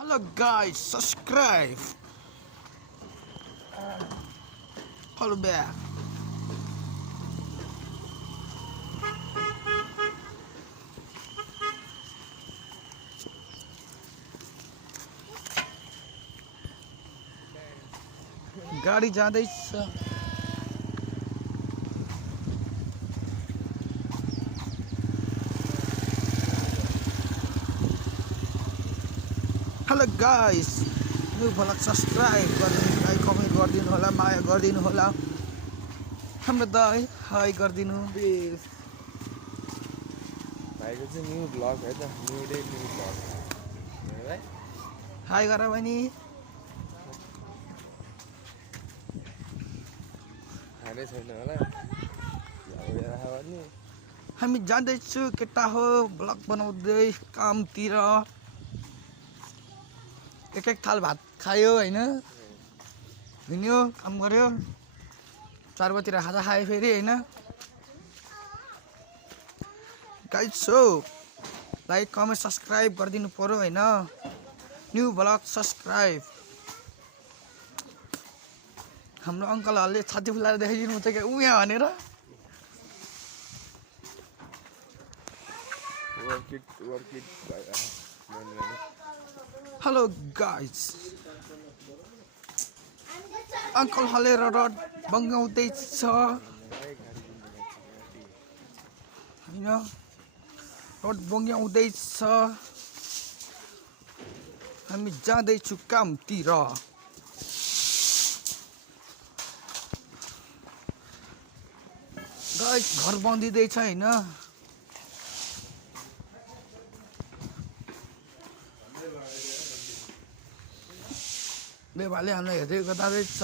Hello guys, subscribe. Follow back. गाडी जाँदैछ। Hello guys, new vlog subscribe गरिदिनु, like comment गरिदिनु होला, माया गरिदिनु होला। हाम्रो दाइ हाई गरिदिनु प्लिज। भाइको चाहिँ न्यू भ्लग है त, न्यू डे न्यू भ्लग है। हाई गर बहिनी। खाने छैन होला नि। हामी जाँदैछु केटा हो भ्लग बनाउँदै कामतिर। एक थाल भात खायो होइन, हिँड्यो काम गर्यो, 4 बजीतिर खाजा खायो फेरि होइन। गाइस हो लाइक कमेन्ट सब्सक्राइब गरिदिनु पर्यो होइन। New vlog subscribe. हाम्रो अङ्कलहरूले छाती फुलाएर देखाइदिनु हुन्छ क्या उ यहाँ भनेर। हेलो गाइस, अङ्कलहरूले रड बङ्गाउँदैछ होइन, रड बङ्गाउँदैछ। हामी जाँदैछु कामतिर। गाइस घर बन्दिँदैछ होइन। भाइले हामीलाई हेर्दै गर्दा रहेछ।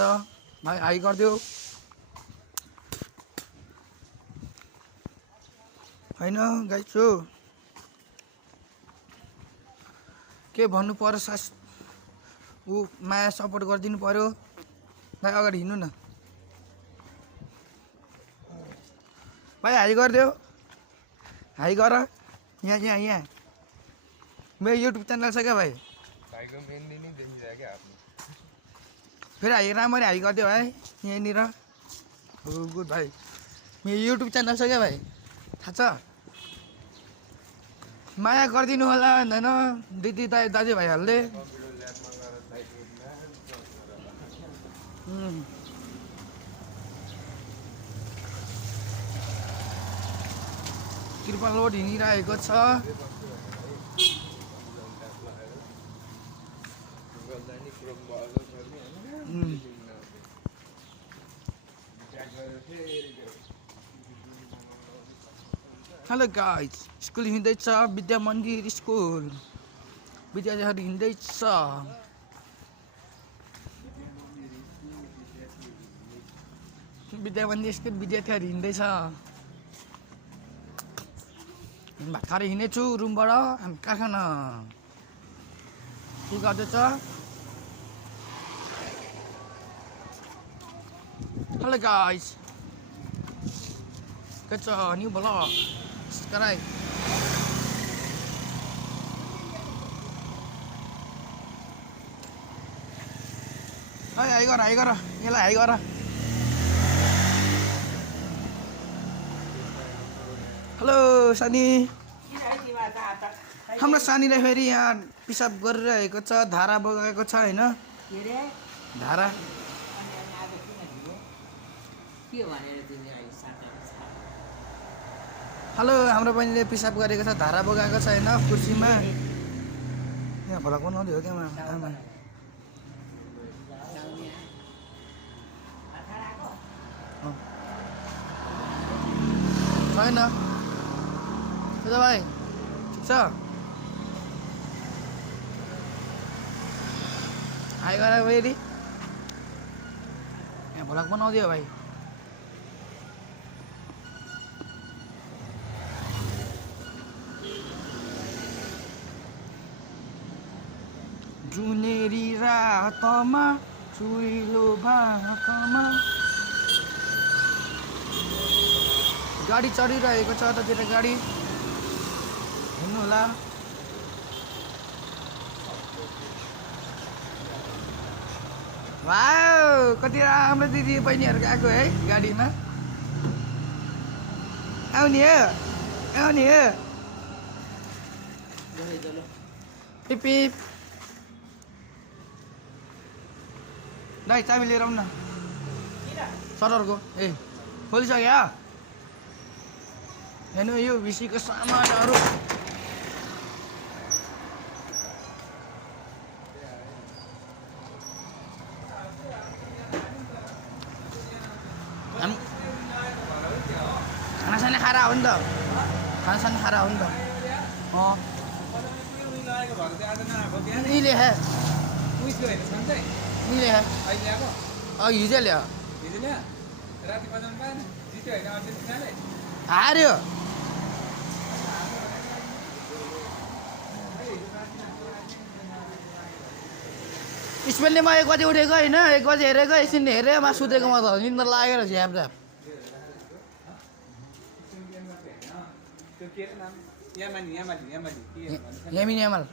भाइ हाई गरिदियो होइन। गाइस हो के भन्नु पर्यो, सास ऊ माया सपोर्ट गरिदिनु पर्यो। भाइ अगाडि हिँड्नु न। भाइ हाई गरिदियो, हाई गर। यहाँ यहाँ यहाँ मेरो युट्युब च्यानल छ क्या भाइ। भाइको मेहन्दी नै देखिरहेको क्या आफ्नो। फेरि हाई राम्ररी हाई गरिदियो भाइ यहीँनिर। गुड भाइ, मेरो युट्युब च्यानल छ क्या भाइ, थाहा छ। माया गरिदिनु होला होइन दिदी दाजुभाइहरूले। कृपा लोड हिँडिरहेको छ। हेलो गाइस, स्कुल हिँड्दैछ विद्या मन्दिर स्कुल। विद्यार्थीहरू हिँड्दैछ। विद्या मन्दिर स्कुल विद्यार्थीहरू हिँड्दैछ। भात खाएर हिँडेछु रुमबाट हामी कारखाना। के गर्दैछ? हेलो गाइस, के छ न्यू भ्लग सब्सक्राइब। हाई गर, हाई गर, यसलाई हाई गर। हेलो सानी। हाम्रो सानीले फेरि यहाँ पिसाब गरिरहेको छ, धारा बगाएको छ होइन। धारा हेलो, हाम्रो बहिनीले पिसाब गरेको छ, धारा बगाएको छ होइन कुर्सीमा। यहाँ भ्लग बनाउँदै हो क्या आमा। छैन भाइ, ठिक छ। हाई गर फेरि, यहाँ भ्लग बनाउँदै हो भाइ। जुनेरी रातमा चुइलो भाकामा। गाडी चढिरहेको छ यतातिर गाडी, हिँड्नु होला। वाउ कति राम्रो दिदी बहिनीहरू आएको है गाडीमा आउने हो पिप पिप दाइ चाबी लिएर आउनु न सरहरूको ए खोलिसक्यो हेर्नु यो भिसीको सामानहरू खानासाना खाएर हो नि त खानासाना खाएर हो नि त यहीँ लेखे हिजो ल्यायो हार्यो स्पेलले म 1 बजे उठेको होइन 1 बजे हेरेको एकछिन हेरेँ म सुतेको म त निन्द्रा लागेर झ्याप झ्याप यामिनी यामाल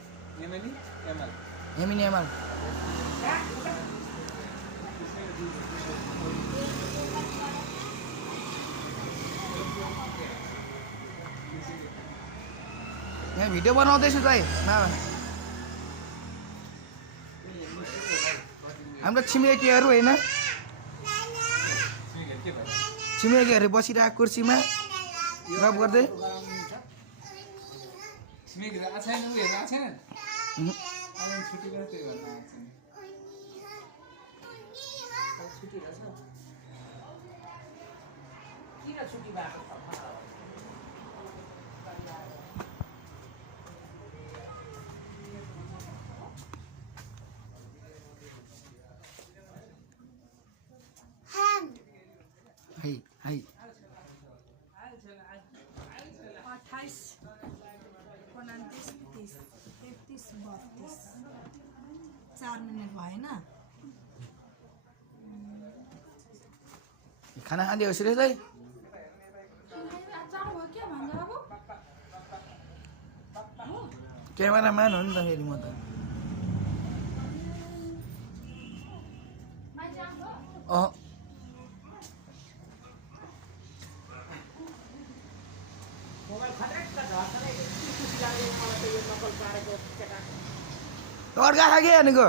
यहाँ भिडियो बनाउँदैछु त हाम्रो छिमेकीहरू होइन छिमेकीहरू बसिरहेको कुर्सीमा गफ गर्दै हाई 28, 29, 30, 33, 32 4 मिनट भएन खाना खाँदै हो सुरेश दाइ क्यामेराम्यान हो नि त फेरि म त अर्का खाके भनेको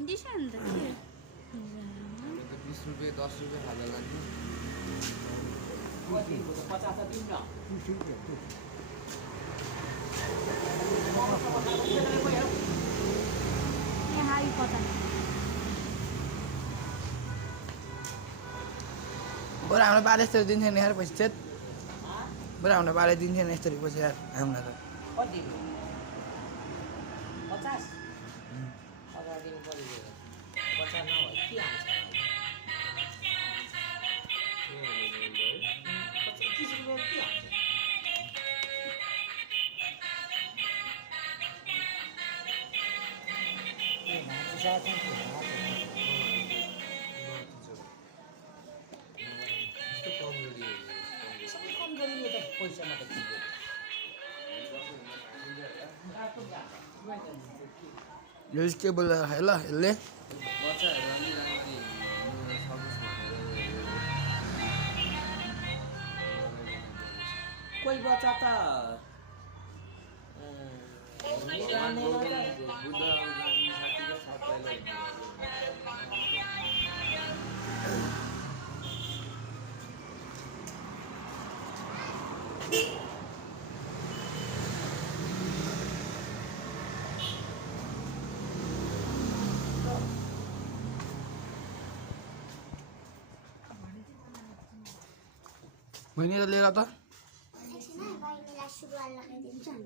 दिशान त के 20 रुपैयाँ 10 रुपैयाँ खाजा लाग्ने यहाँ पता बरु हाम्रो बाले यस्तो दिन्थेन यार पछि चाहिँ बरु हाम्रो बाले दिन्थेन यस्तो पछि यार हामीलाई त लुज के बोल रहा है ला ले कोही बच्चा त बहिनीलाई लिएर त एकछिन है बहिनीलाई सुरुवाल लगाइदिन्छन्